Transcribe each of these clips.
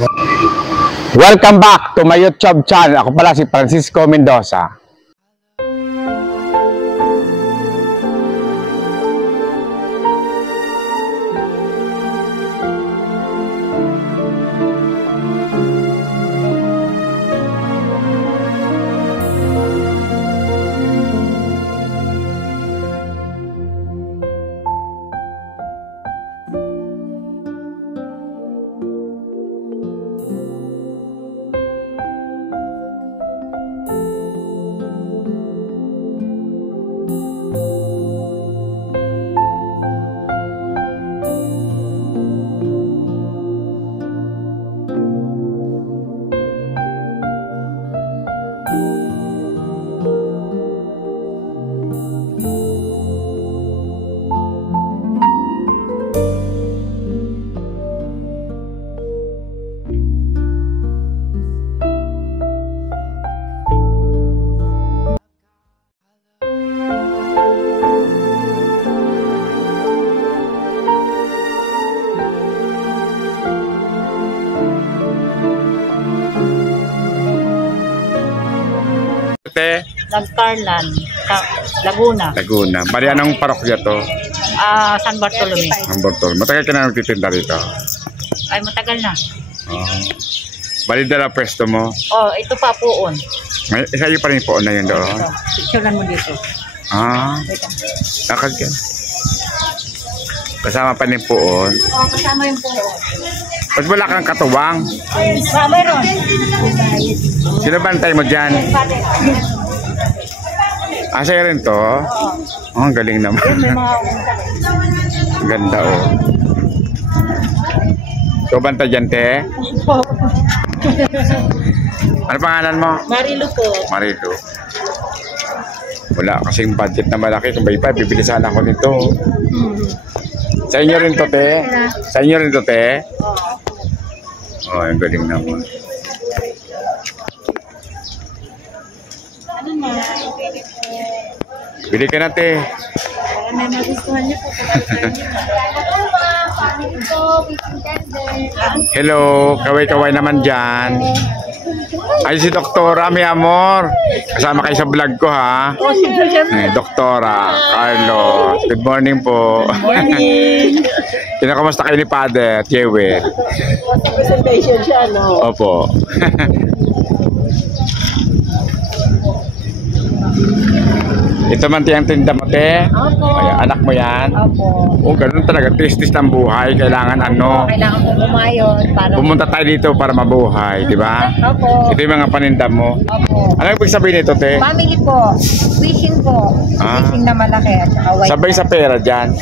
Welcome back to my YouTube channel. Ako pala si Francisco Mendoza. Nagcarlan, Laguna. Laguna. Bali, anong parokya to? San Bartolome. San Bartolome. Matagal ka na nagtitinda rito? Ay, matagal na. Bali, dala pwesto mo? Ito pa puon. Isa pa rin puon na yun doon? Ito, picturean mo dito. Lakad ka. Kasama pa rin puon? Kasama yung puon. Ba't wala kang katuwang? Mayroon. Sino bantay mo dyan? Sa'yo rin to? Ang galing naman. Ganda So, bantay dyan, te? Ano pangalan mo? Marilu po. Marilu. Wala kasing budget na malaki. Kung ba bibili sana ako nito. Sa inyo rin to, te? Sa inyo rin to, te? Ang galing naman. Bili ka na, te. May magustuhan niyo po. Hello, kaway-kaway naman dyan. Ay, si Doktora, mi amor. Kasama kayo sa vlog ko, ha? Doktora, Carlos. Good morning po. Good morning. Kinakamusta kayo ni Father, Jewel? Presentation siya, no? Opo. Ito man tiyang tinda mo, te? Opo. Ay, anak mo yan? Opo. Ganun talaga. Tristis ng buhay. Kailangan Kailangan po bumayon para... Pumunta tayo dito para mabuhay, di ba? Opo. Ito yung mga paninda mo. Opo. Ano ibig sabihin nito, te? Family po. Wishing po. Wishing na malaki at saka white. Sabay sa pera dyan.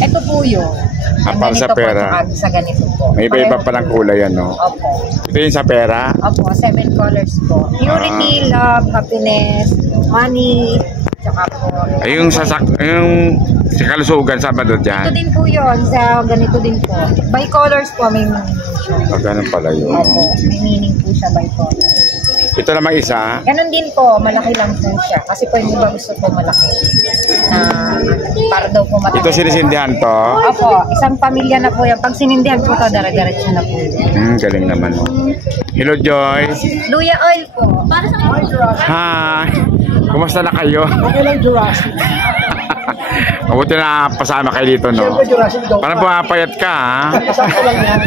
Ito po yun. Para sa pera. Sa ganito po. May iba-iba palang kulay, ano? Opo. Ito yung sa pera? Opo, 7 colors po. Purity, love, happiness, money, tsaka po. Ay, yung sa kalusugan, Sabado dyan? Ito din po yun. Sa ganito din po. By colors po, may meaning siya. Ganun pala yun. Opo, may meaning po siya by colors. Ito naman isa? Ganun din po, malaki lang po siya. Kasi po yung iba gusto po malaki. Na para daw po matapos. Ito sinisindihan to? Opo, isang pamilya na po yan. Pag sinindihan po ito, dara-diretso na po. Galing naman. Hello, Joy. Luya oil po. Para sa Hi. Kumusta na kayo? Okay lang, Jurassic. Mabuti na pasama kayo dito, no? Siyempre, Jurassic daw. Parang pumapayat ka, ha? Kasama lang yan.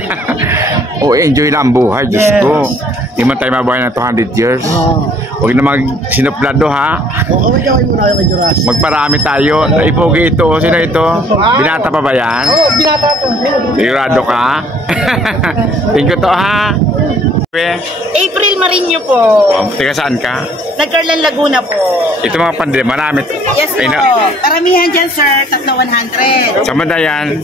Enjoy lang ang buhay, Diyos ko. Hindi man tayo mabuhay ng 200 years. Huwag na magsinuplado, ha? Kaway muna kayo kay Jurassic. Magparami tayo. Ay, pogi ito. Sino ito? Binata pa ba yan? Binata ito. Sigurado ka? Thank you to, ha? April Marino po. Tiga saan ka? Nagcarlan Laguna po. Ito mga pandre, marami. Yes po. Karamihan dyan, sir, 3,100. Sa Madayan,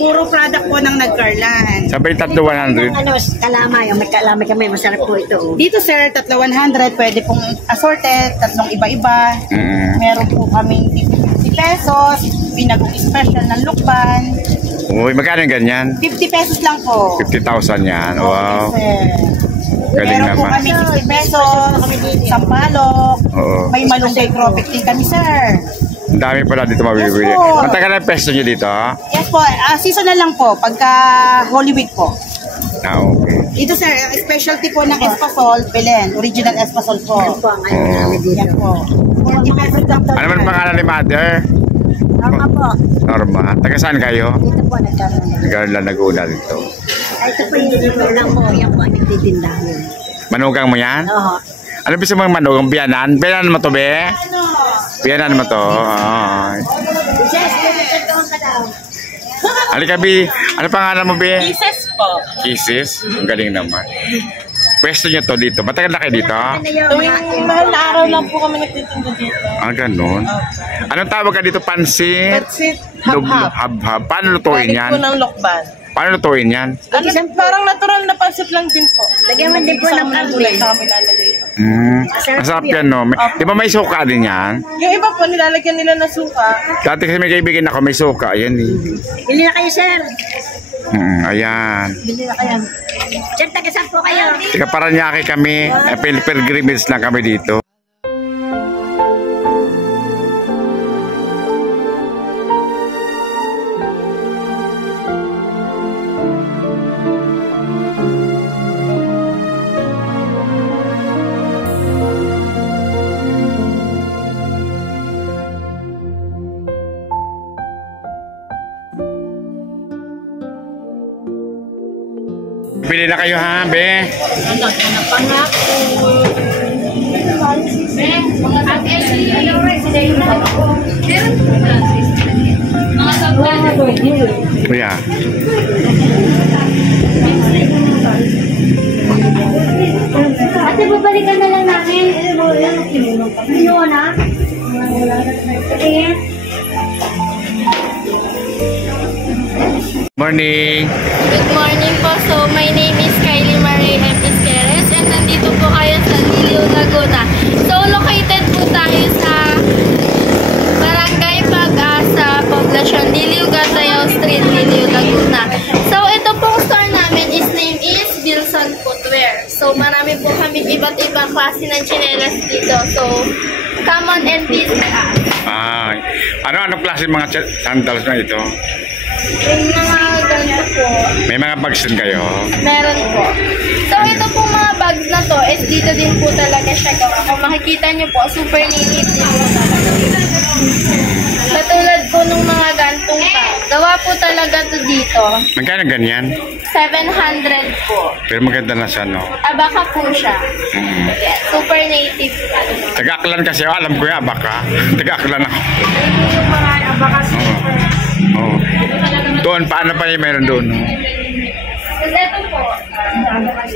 Puro product po ng Nagcarlan. sabay 3,100. kalamay. May kalamay kami. Masarap po ito. Dito, sir, 3,100. Pwede pong assorted, tatlong iba-iba. Meron po kaming 50 pesos. Pinagong special ng lukban. Uy, magkano yung ganyan? 50 pesos lang po. 50,000 yan. Wow. Okay, sir. Galing Meron po naman. kami 60 pesos. Sampalok. Oo. May malunggay tropic din kami, sir. Ang dami pala dito mabibili. Yes po. Matagal na pesto nyo dito? Yes po, seasonal lang po, pagka Holy Week po. Okay. Ito sir, specialty po ng Espasol, Belen. Original Espasol po. Po, ngayon namin dito. Yan po. 40 pesos lang po. Ano man pangalan ni Mother? Tama po. Norma. Taga saan kayo? Dito po nagkaroon. Taga Laguna dito. Ito po yung dito lang po. Yan po, nagtitinda yun. Manugang mo yan? Oo. Ano bisa mong manugang? Biyanan? Biyanan mo to, be? Biyanan mo to? Oo. Halika, Bi. Ano pangalan mo, Bi? Pieces po. Kisses? Ang galing naman. Pwesto niyo to dito. Matagal na kayo dito? Tuwing mahal na araw lang po kami nagtitinda dito. Ah, ganun. Anong tawag ka dito? Pansit? Pansit, Hab-hab. hab-hab. Paano lutuin Galing yan? po ng lokban. Paano lutuin yan? Parang natural na pansit lang din po. Lagyan mo din po ng gulay karne. sa kami lalagay. Masarap yan, no? Di ba may suka din yan? Yung iba po, nilalagyan nila ng suka. Dati kasi may kaibigan ako, may suka. Ayan, eh. Bili na kayo, sir. Ayan. Bili na kayo. Sir, taga-saan po kayo? Tika Paranaque kami. Pilgrimage na kami dito. Pili na kayo ha, be. Kuya. Ate, babalikan na lang namin. Sino na? Ayan. Morning. Good morning po. So, my name is Kylie Marie M. Isqueres and nandito po kayo sa Liliw, Laguna. So, located po tayo sa Barangay Pag-asa, Poblacion Liliw, Gatayaw Street, Liliw, Laguna. So, ito pong store namin is name is Bilson Footwear. So, marami po kami iba't ibang klase ng tsinelas dito. So, come on and visit us. Ano klase mga sandals na ito? Yung mga ganito po, May mga bags din kayo? meron po. So, ito pong mga bags na to is dito din po talaga siya gawa. Kung makikita nyo po, super native din po talaga. Katulad po nung mga gantong tag. Gawa po talaga to dito. Magkano ganyan? 700 po. Pero maganda na siya, no? Abaka po siya. Yeah, super native. Taga-Aklan kasi, alam ko yung abaka. Taga-Aklan ako. Yung mga abaka Oo. Doon, paano pa yung meron doon? Tapos ito po,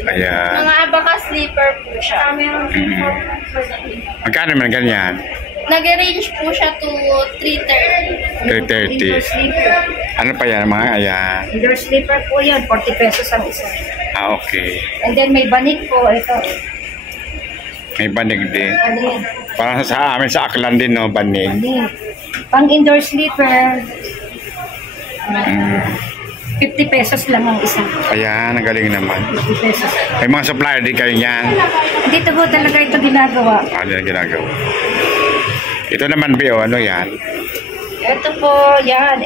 Ayan. mga abaka sleeper po siya. Magkano man ganyan? Nag-range po siya to 330. 330. Ano pa yan, mga ayan? Indoor sleeper po yun. 40 pesos ang isa. Okay. And then may banig po. Ito. May banig din. Banig. Parang sa amin, sa Aklan din, no? Banig. Banig. Pang indoor sleeper. 50 pesos lang ang isa. Ayan, ang galing naman. 50 pesos. May mga supplier din kayo niyan. Dito po talaga ito ginagawa. Ano yung ginagawa? Ito naman, Bio, ano yan? Ito po, yan.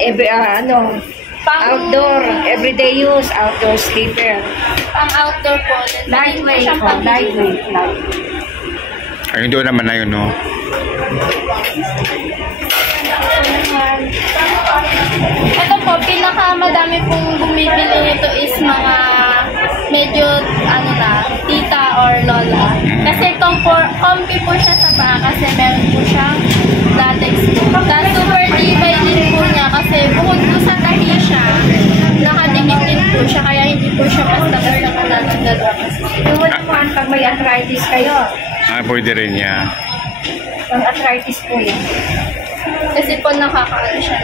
Outdoor. Everyday use. Outdoor sleeper. Pang outdoor po. Lightweight po. Lightweight. Ayun doon naman na yun, no? Ito po, pinakamadami pong bumibili nito is mga medyo, tita or lola. Kasi comfy po siya sa paa kasi meron po siyang latex po. Tapos super tibay din po niya kasi bukod po sa tahi siya, nakadikit din po siya kaya hindi po siya basta-basta matatanggal. Iwan po pag may arthritis kayo. Pwede rin yan. Pang arthritis po yan. Kasi po nakakaano siya.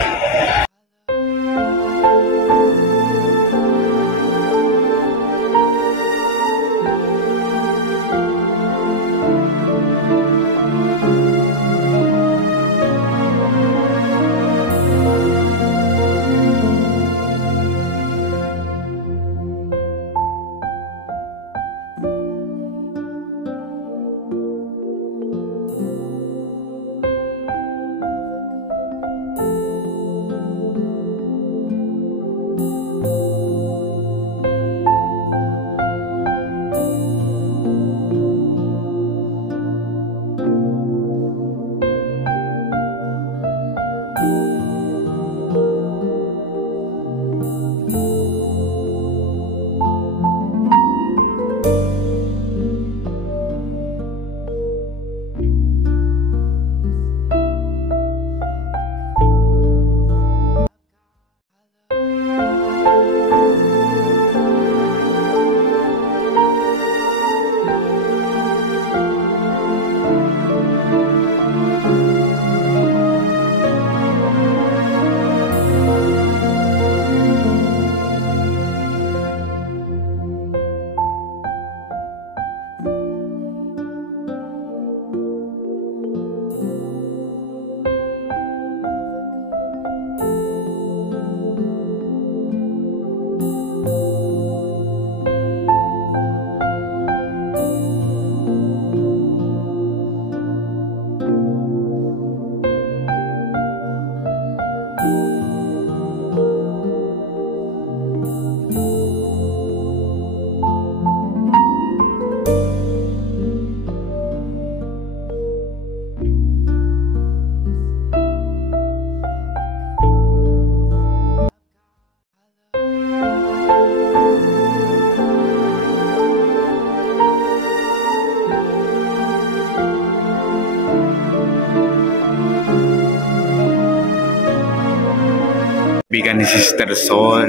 kaibigan ni Sister Sol.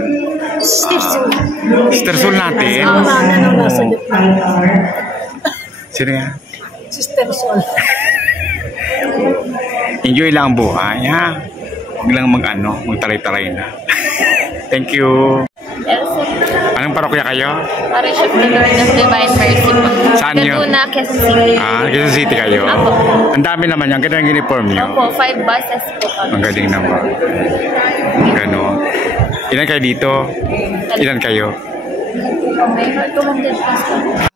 Sister Sol natin? Nasa gitna. Sino nga? Sister Sol. Enjoy lang ang buhay, ha? Huwag lang magtaray-taray na. Thank you. Yes, Anong parokya kayo? Parish of the Lord of Divine Mercy po. Saan yun? Laguna, Quezon City. Quezon City kayo? Apo. Ang dami naman yan. Ganda yung uniform nyo. Opo, 5 buses po kami. Ang galing naman. Ganon. Ilan kayo dito? Ilan kayo? May 200 plus po.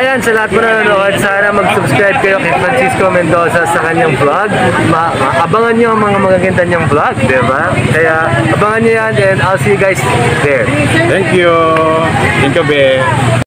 Ayan, sa lahat mo na nanonood, sana mag-subscribe kayo kay Francisco Mendoza sa kanyang vlog. Abangan nyo ang mga magaganda niyang vlog, di ba? Kaya abangan nyo yan and I'll see you guys there. Thank you. Thank you, be.